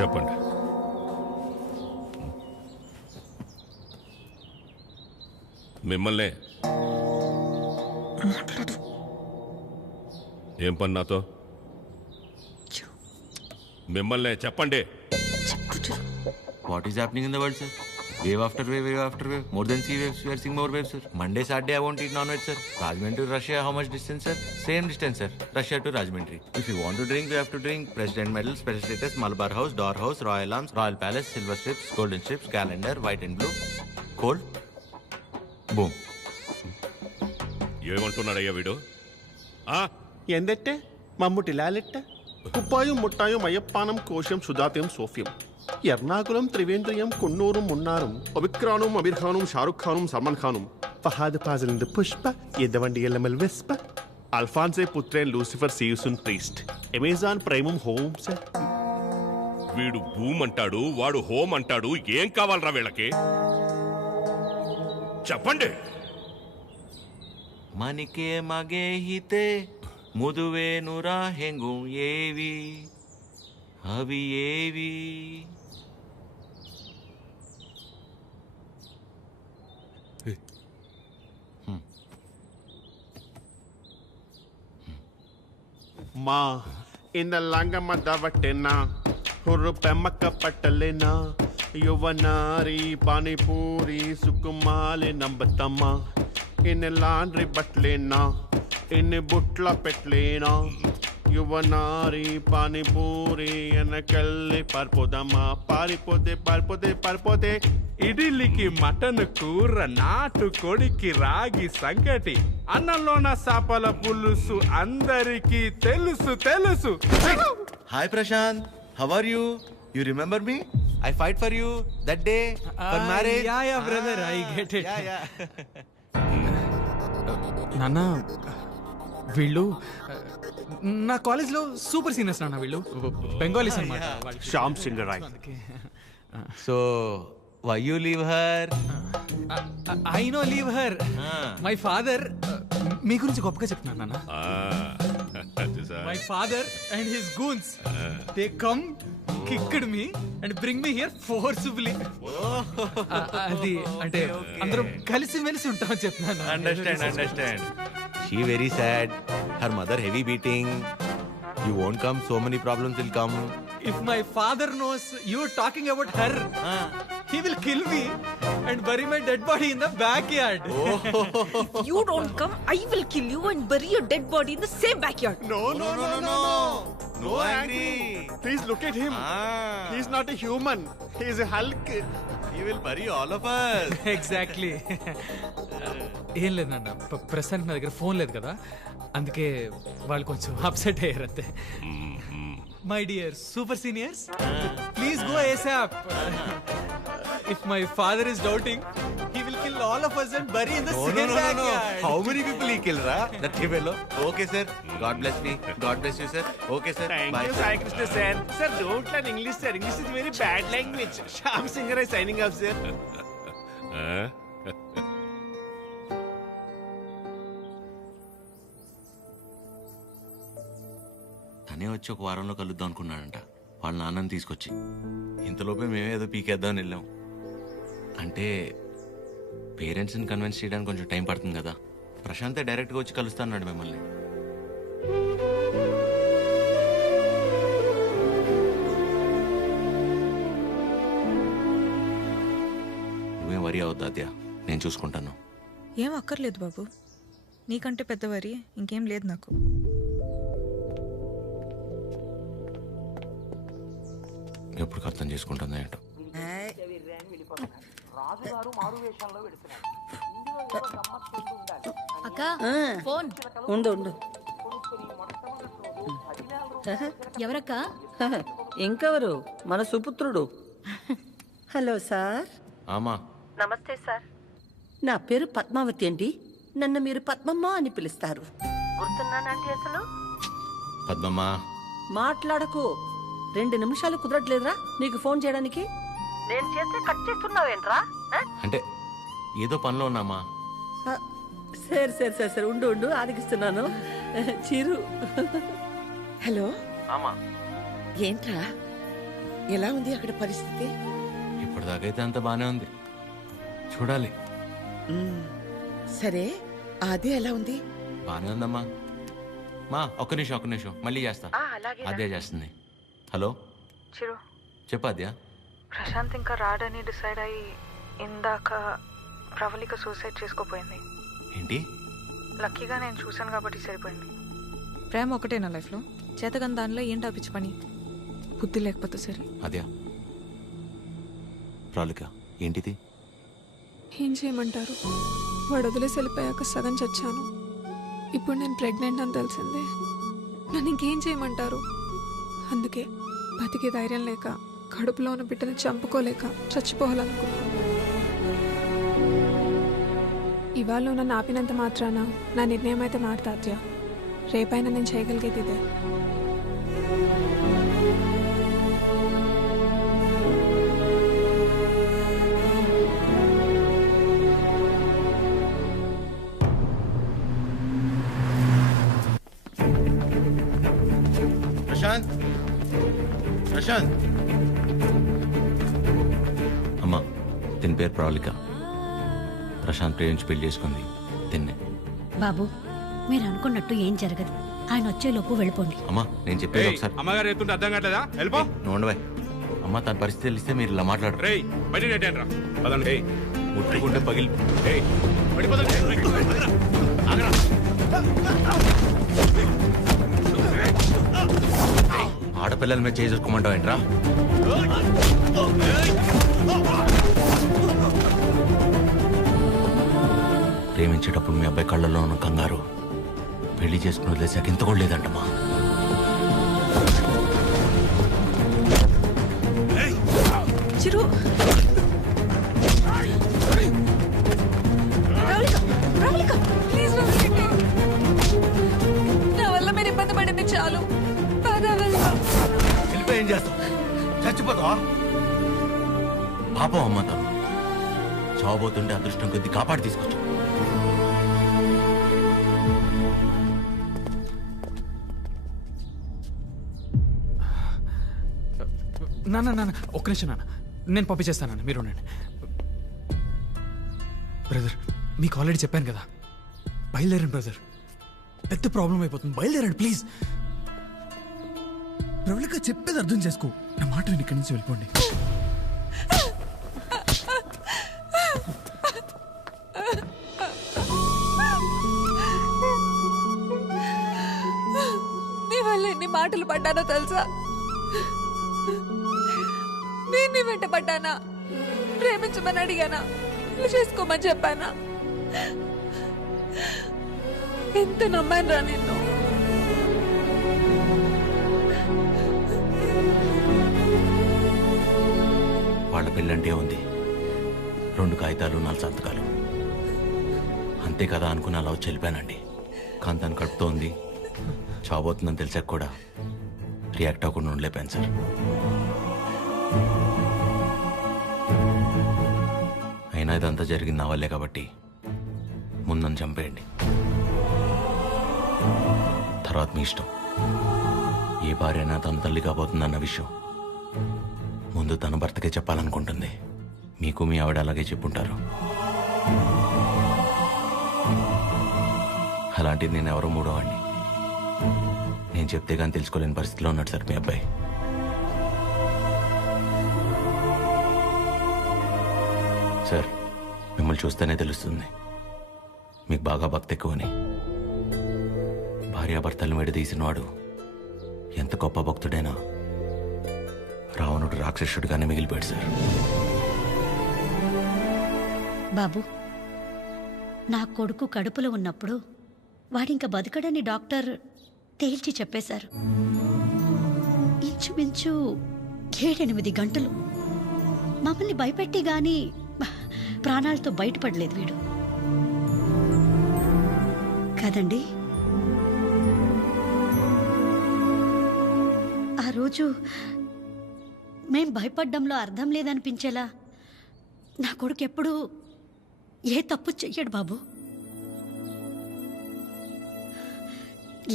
చెప్పండి. మిమ్మల్నే. ఏం పని నాతో? మిమ్మల్నే చెప్పండి. What is happening in the world, sir? Wave after wave, wave after wave. More than sea waves, we are seeing more waves, sir. Monday, Saturday, I won't eat non-veg, sir. Rajahmundry to Russia, how much distance, sir? Same distance, sir. Russia to Rajahmundry. If you want to drink, you have to drink President Medal, Special Status, Malabar House, Door House, Royal Arms, Royal Palace, Silver Strips, Golden Strips, Calendar, White and Blue. Cold. Boom. ఏమంటున్నాడయ్యా వీడు? എന്തെറ്റെ മമ്മൂട്ടി ലാലിട്ട് കുപ്പായും മുട്ടായും അയ്യപ്പാനം കോശം സുധാത്യം സോഫ്യം എറണാകുളം ത്രിവേന്ദ്രിയം കുന്നൂറും മുന്നാറും ഒബിക്രാനും അബീർ ഖാനും ഷാറുഖ് ഖാനും സൽമാൻ ഖാനും Fahad ഫാസിലിന്റെ Pushpa യദവണ്ടി എല്ലമൽ Vespa അൽഫാൻസെ പുത്രൻ Lucifer సీయుసున్ priest Amazon ప్రైమం homes. వీడు boom అంటాడు, వాడు home అంటాడు. ఏం కావాలరా వీళ్ళకి? చెప్పండి. ಮನಿಕೆ ಮಗೆ ಹಿತೆ ಮುದುವೇನುರ ಹೆಂಗು ಏವಿ ಅವಿ ಏವಿ మా ఇన్న లంగమ్మ దవట్టెనా ಹುರು ಪೆಮ್ಮಕ್ಕ ಪಟ್ಟಲೆನ ಯುವನಾರಿ ಪಾನಿಪೂರಿ ಸುಕುಮಾಲೆ ನಂಬತಮ್ಮ ಇನ್ನು ಲಾಂಡ್ರಿ ಬಟ್ಲೇನಾ ಇನ್ನು ಬುಟ್ಲ ಪೆಟ್ಲೇನಾ యువనారి పానీపూరి వెనకల్లి పారిపోదమ్మా పారిపోతే పారిపోతే పారిపోతే ఇడ్లీకి మటన్ కూర, నాటు కొడికి రాగి సంగటి, అన్నంలోన సాపల పులుసు అందరికీ తెలుసు తెలుసు. Hi Prashanth, how are you? You remember me? I fight for you that day for marriage. Yeah, brother, I get it. నాన్న వీళ్ళు నా కాలేజ్లో సూపర్ సీనియర్స్ నాన్న. వీళ్ళు బెంగాలీస్ అన్నమాట. Shyam Singh Roy. So why you leave her? I no leave her. My father మీ గురించి గొప్పగా చెప్తున్నాను నాన్న. My father and his goons they come kicked me and bring me here forcibly. అది అంటే అందరం కలిసి మెలిసి ఉంటామని చెప్తున్నాను. Understand. She very sad. Her mother heavy beating. You won't come, so many problems will come. If my father knows you are talking about her, he will kill me and bury my dead body in the backyard. If you don't come, I will kill you and bury your dead body in the same backyard. No angry. Please look at him. He is not a human. He is a Hulk. He will bury all of us. Exactly. ఏం లేదన్న, ప్రస్తుతానికి నా దగ్గర phone లేదు కదా, అందుకే వాళ్ళు కొంచెం అప్సెట్ అయ్యారు అంతే. My dear super seniors, please go ASAP. If my father is doubting, he will kill all of us and bury in the same backyard. How many people he kill, ra? That fellow. Okay, sir. God bless me. God bless you, sir. Okay, sir. Thank Bye, you, sir. Sai Krishna sir. Sir, don't learn English, sir. English is very bad language. Shyam Singer is signing off, sir. తనే వచ్చి ఒక వారంలో కలుద్దాం అనుకున్నాడంట వాళ్ళ నాన్నని తీసుకొచ్చి. ఇంతలోపే మేమే ఏదో పీకేద్దామని వెళ్ళాం. అంటే పేరెంట్స్ని కన్విన్స్ చేయడానికి కొంచెం టైం పడుతుంది కదా. ప్రశాంతే డైరెక్ట్గా వచ్చి కలుస్తా అన్నాడు మిమ్మల్ని. నువ్వేం వరి అవద్దు అద్య, నేను చూసుకుంటాను. ఏం అక్కర్లేదు బాబు, నీకంటే పెద్దవారి ఇంకేం లేదు నాకు. ఎప్పుడు అర్థం చేసుకుంటుందా ఏంటో. అక్క ఫోన్ ఉండు ఉండు. ఎవరక్క? ఇంకెవరు? మన సుపుత్రుడు. Hello sir. ఆమా. నమస్తే సార్. నా పేరు పద్మావతి అండి. నన్ను మీరు పద్మమ్మ అని పిలుస్తారు. గుర్తున్నానండి అసలు? పద్మమ్మ. మాట్లాడకు. 2 నిమిషాలు కుదరట్లేదురా నీకు ఫోన్ చేయడానికి? నేను చేస్తే కట్ చేస్తున్నావేంట్రా? అంటే ఏదో పనిలో ఉన్నామా. సరే సరే సరే సరే ఉండు ఉండు ఆదికిస్తున్నాను. చిరు. హలో, ఆమా. ఏంట్రా? ఎలా ఉంది అక్కడ పరిస్థితి? ఇప్పటిదాకైతే అంత బానే ఉంది, చూడాలి. సరే, ఆది ఎలా ఉంది? బానే ఉందమ్మా. మా ఒక్క నిమిషం మళ్ళీ చేస్తా. అదే చేస్తుంది. హలో చిరు, చెప్పాద్యా. ప్రశాంత్ ఇంకా రాడని డిసైడ్ అయ్యి ఇందాక ప్రవళిక సూసైడ్ చేసుకోపోయింది. ఏంటి? లక్కీగా నేను చూశాను కాబట్టి సరిపోయింది. ప్రేమ ఒకటే నా లైఫ్లో, చేతగాని దానిలో ఏంటో పిచ్చి పని, బుద్ధి లేకపోతే సరే. అద్యా ప్రాలిక ఏంటిది? ఏం చేయమంటారు? వాడు వదిలేసి వెళ్ళిపోయాక సగం చచ్చాను. ఇప్పుడు నేను ప్రెగ్నెంట్ అని తెలిసిందే. నన్ను ఇంకేం చేయమంటారు? అందుకే బతికే ధైర్యం లేక, కడుపులో ఉన్న బిడ్డను చంపుకోలేక చచ్చిపోవాలనుకున్నాను. ఇవాళ నన్ను ఆపినంత మాత్రాన నా నిర్ణయం అయితే మారుతాద్య. రేపైనా నేను చేయగలిగేది ఇదే. ప్రశాంత్, ప్రశాంత్. అమ్మా, తిని పేరు ప్రాలిక. ప్రశాంత్ ప్రేమించి పెళ్లి చేసుకుంది తిన్నే. బాబు, మీరు అనుకున్నట్టు ఏం జరగదు. ఆయన వచ్చేలోపు వెళ్ళిపోండి. అమ్మా, నేను చెప్పేది ఒకసారి. అమ్మగారు ఎత్తుంటే అర్థం కావట్లేదా? వెళ్ళిపో. నోండవాయ్. అమ్మ, తన పరిస్థితి తెలిస్తే మీరు ఇలా మాట్లాడరు. రేయ్, బయట నెట్టండి రా. పదండి. ముట్టుకుంటే పగిలి. ఆడపిల్లల మీద చేసుకోమంటావు ఏంట్రా? ప్రేమించేటప్పుడు మీ అబ్బాయి కళ్ళల్లో ఉన్న కంగారు పెళ్లి చేసుకుని వదిలేసాక ఇంత కూడా లేదంటమ్మా. చిరు, ప్రవళిక, ప్లీజ్ వదిలేండి. నా వల్ల మీరు ఇబ్బంది పడింది చాలు. ఏం చేస్తావు? చచ్చిపోతావా? పాపం అమ్మ, తను చావబోతుంటే అదృష్టం కొద్ది కాపాడి తీసుకొచ్చు. నాన్న ఒక్క నిమిషం నాన్న, నేను పంపించేస్తాను. మీరు ఉండండి. బ్రదర్, మీకు ఆల్రెడీ చెప్పాను కదా, బయలుదేరండి బ్రదర్. పెద్ద ప్రాబ్లం అయిపోతుంది, బయలుదేరండి ప్లీజ్. ప్రవళిక చెప్పేది అర్థం చేసుకో. నా మాట విని ఇక్కడి నుంచి వెళ్ళిపోండి. నీ వల్ల ఎన్ని మాటలు పడ్డానో తెలుసా? నేను నీ వెంట పడ్డానా? ప్రేమించమని అడిగానా? పెళ్లి చేసుకోమని చెప్పానా? ఎంత నమ్మాను రా నిన్ను. వాళ్ళ పెళ్ళంటే ఉంది, 2 కాగితాలు 4 సంతకాలు అంతే కదా అనుకుని అలా వచ్చి వెళ్ళిపోయానండి. కానీ తను కడుపుతో ఉంది, చావబోతుందని తెలిసాక కూడా రియాక్ట్ అవ్వకుండా ఉండలేపాను సార్. అయినా ఇదంతా జరిగింది నా వల్లే కాబట్టి ముందు నన్ను చంపేయండి, తర్వాత మీ ఇష్టం. ఏ భార్య అయినా తన తల్లి కాబోతుందన్న విషయం ముందు తన భర్తకే చెప్పాలనుకుంటుంది. మీకు మీ ఆవిడ అలాగే చెప్పుంటారు. అలాంటిది నేను ఎవరో మూడోవాడిని. నేను చెప్తే కానీ తెలుసుకోలేని పరిస్థితిలో ఉన్నాడు సార్ మీ అబ్బాయి. సార్, మిమ్మల్ని చూస్తేనే తెలుస్తుంది మీకు బాగా భక్తి ఎక్కువని. భార్యాభర్తలను విడదీసినవాడు ఎంత గొప్ప భక్తుడైనా రావణుడు రాక్షసుడిగానే మిగిలిపోయాడు సార్. బాబు, నా కొడుకు కడుపులో ఉన్నప్పుడు వాడింక బతకడని డాక్టర్ తేల్చి చెప్పేశారు. ఇంచుమించు 7-8 గంటలు మమ్మల్ని భయపెట్టి గాని ప్రాణాలతో బయటపడలేదు వీడు కదండి. ఆ రోజు మేం భయపడ్డంలో అర్థం లేదనిపించేలా నా కొడుకు ఎప్పుడూ ఏ తప్పు చెయ్యడు బాబు.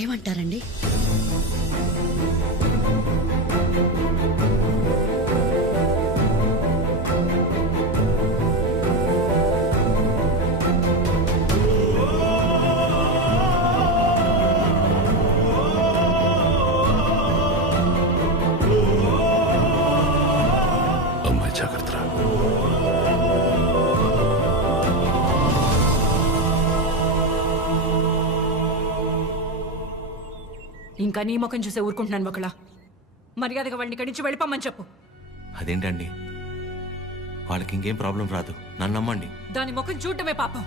ఏమంటారండి? ఇంకా నీ ముఖం చూసే ఊరుకుంటున్నాను ఒకలా. మర్యాదగా వాడిని ఇక్కడి నుంచి వెళ్ళిపోమని చెప్పు. అదేంటండి, వాళ్ళకి ఇంకేం ప్రాబ్లం రాదు, నన్ను నమ్మండి. దాని ముఖం చూడటమే పాపం.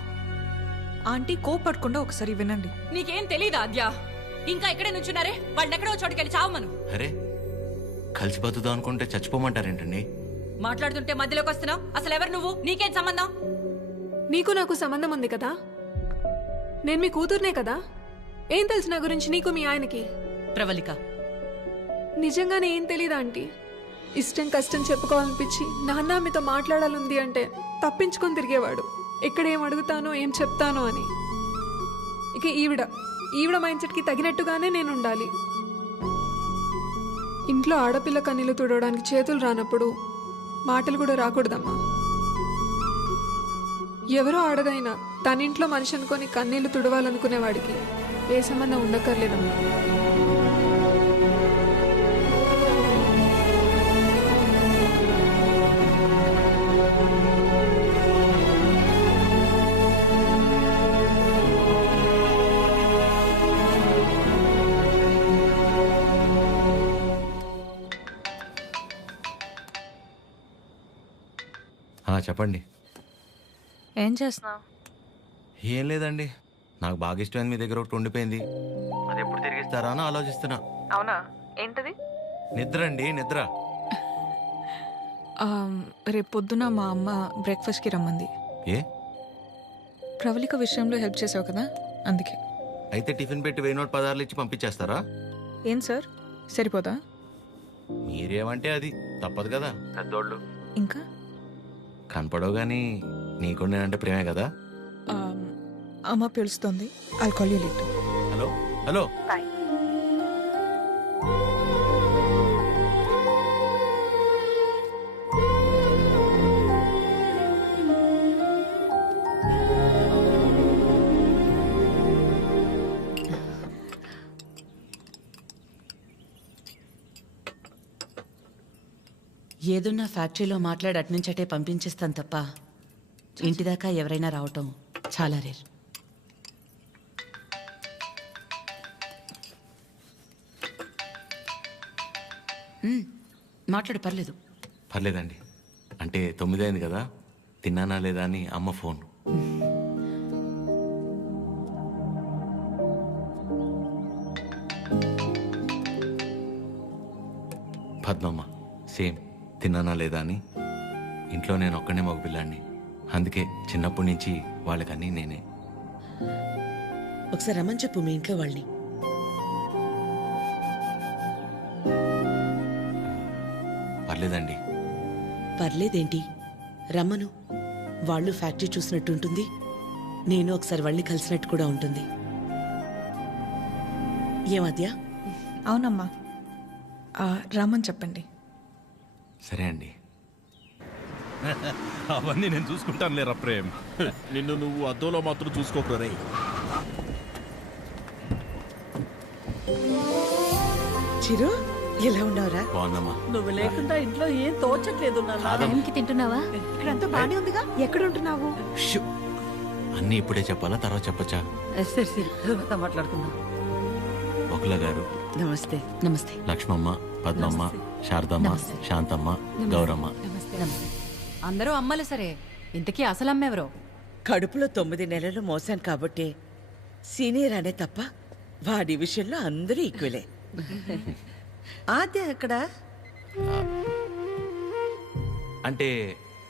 ఆంటీ కోపడకుండా ఒకసారి వినండి. నీకేం తెలీదా ఆద్య? ఇంకా ఇక్కడే నుంచున్నారే, వాళ్ళని ఎక్కడో చోటుకెళ్ళి చావమను. అరే, కలిసి బతుకుదాం అనుకుంటే చచ్చిపోమంటారేంటండి? మాట్లాడుతుంటే మధ్యలోకి వస్తున్నావు. అసలు ఎవరు నువ్వు? నీకేం సంబంధం? నీకు నాకు సంబంధం ఉంది కదా. నేను మీ కూతుర్నే కదా. ఏం తెలుసు నా గురించి నీకు మీ ఆయనకి? ప్రవళిక, నిజంగానే ఏం తెలీదా ఆంటీ? ఇష్టం కష్టం చెప్పుకోవాలనిపించి నాన్న మీతో మాట్లాడాలంది అంటే తప్పించుకొని తిరిగేవాడు. ఎక్కడ ఏం అడుగుతానో ఏం చెప్తానో అని. ఇక ఈవిడ మైండ్ సెట్కి తగినట్టుగానే నేను ఉండాలి. ఇంట్లో ఆడపిల్ల కన్నీళ్లు తుడవడానికి చేతులు రానప్పుడు మాటలు కూడా రాకూడదమ్మా. ఎవరో ఆడదైనా తన ఇంట్లో మనిషి అనుకొని కన్నీళ్లు తుడవాలనుకునేవాడికి ఏ సంబంధం ఉండక్కర్లేదమ్మా. చెప్పండి. ఏం చేస్తున్నావు? ఏం లేదండి, నాకు బాగా ఇష్టమైంది మీ దగ్గర ఒకటి ఉండిపోయింది. అది ఎప్పుడు తిరిగిస్తారా అని ఆలోచిస్తున్నా. అవునా? ఏంటది? నిద్ర అండి, నిద్ర. రేపు పొద్దున మా అమ్మ బ్రేక్ఫాస్ట్కి రమ్మంది. ఏ? ప్రవళిక విషయంలో హెల్ప్ చేసావు కదా, అందుకే. అయితే టిఫిన్ పెట్టి 1000 నోట్ 10 ఇచ్చి పంపించేస్తారా? ఏం సార్, సరిపోదా? మీరేమంటే అది తప్పదు కదా, పెద్దోళ్ళు. ఇంకా కనపడవు కానీ నీకు నేనంటే ప్రేమే కదా. అమ్మ పిలుస్తుంది. I'll call you later. Hello hello. ఏదున్నా ఫ్యాక్టరీలో మాట్లాడి అట్నుంచటే పంపించేస్తాను తప్ప ఇంటి దాకా ఎవరైనా రావటం చాలా రేర్. మాట్లాడు, పర్లేదు. పర్లేదండి, అంటే 9 అయింది కదా, తిన్నానా లేదా అని అమ్మ ఫోన్. పద్మమ్మ సేమ్, తిన్నానా లేదా అని. ఇంట్లో నేను ఒక్కనే మగపిల్లాడిని, అందుకే చిన్నప్పటి నుంచి వాళ్ళకన్నీ నేనే. ఒకసారి రమ్మని చెప్పు మీ ఇంట్లో వాళ్ళని. పర్లేదండి. పర్లేదేంటి, రమ్మను. వాళ్ళు ఫ్యాక్టరీ చూసినట్టు ఉంటుంది, నేను ఒకసారి వాళ్ళని కలిసినట్టు కూడా ఉంటుంది. ఏమద్యా? అవునమ్మా, రామని చెప్పండి. సరే అండి. అవన్నీ నేను చూసుకుంటాను లేరా ప్రేమ్. నిన్ను నువ్వు అద్దంలో మాత్రం చూసుకోకరా రే. చిరు, ఎలా ఉన్నావురా? బాగుందమ్మా. నువ్వు లేకుండా ఇంట్లో ఏం తోచట్లేదు నాన్న. టైంకి తింటున్నావా? ఇక్కడంతా బానే ఉందిగా. ఎక్కడ ఉంటున్నావు? అన్నీ ఇప్పుడే చెప్పాలా, తర్వాత చెప్పచ్చా? సరే సరే, తర్వాత మాట్లాడుకుందాం. బకుల గారు నమస్తే. నమస్తే. లక్ష్మమ్మ, పద్మమ్మ, శారదమ్మ, శాంతమ్మ, గౌరమ్మ. అందరూ అమ్మలు సరే, ఇంతకీ అసలు అమ్మెవరో? కడుపులో 9 నెలలు మోసాను కాబట్టి సీనియర్ అనే తప్ప వాడి విషయంలో అందరూ ఈక్వలే. ఆద్య ఎక్కడ? అంటే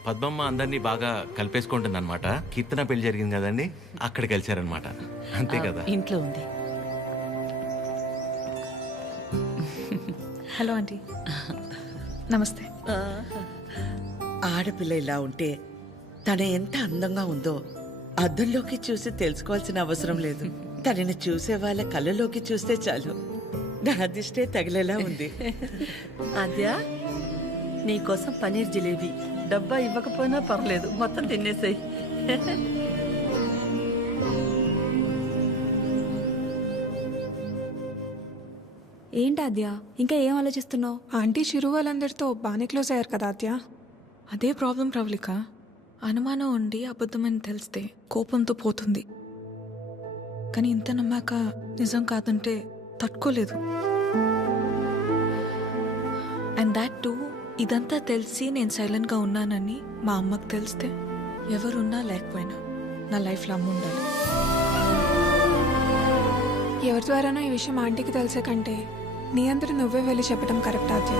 పద్మమ్మ అందరినీ బాగా కలిపేసుకుంటుంది అనమాట. కీర్తన పెళ్లి జరిగింది కదండి, అక్కడ కలిశారనమాట. అంతే కదా. ఇంట్లో ఉంది. Hello aunty. నమస్తే. ఆడపిల్ల ఇలా ఉంటే తన ఎంత అందంగా ఉందో అద్దంలోకి చూసి తెలుసుకోవాల్సిన అవసరం లేదు. తనని చూసే వాళ్ళ కళ్ళలోకి చూస్తే చాలు. నా దిష్టే తగిలేలా ఉంది. ఆద్య, నీకోసం పనీర్ జిలేబీ. డబ్బా ఇవ్వకపోయినా పర్లేదు, మొత్తం తినేసాయి. ఏంటి ఆద్య, ఇంకా ఏం ఆలోచిస్తున్నావు? ఆంటీ చిరు వాళ్ళందరితో బాగానే క్లోజ్ అయ్యారు కదా ఆద్య. అదే ప్రాబ్లం ప్రవళిక. అనుమానం ఉండి అబద్ధమని తెలిస్తే కోపంతో పోతుంది. కానీ ఇంత నమ్మాక నిజం కాదంటే తట్టుకోలేదు. అండ్ దాట్ టూ, ఇదంతా తెలిసి నేను సైలెంట్గా ఉన్నానని మా అమ్మకు తెలిస్తే ఎవరున్నా లేకపోయినా నా లైఫ్లో అమ్మ ఉండాలి. ఎవరి ద్వారానో ఈ విషయం ఆంటీకి తెలిసే కంటే నీ అంతటి నువ్వే వెళ్ళి చెప్పడం కరెక్ట్ ఆద్య.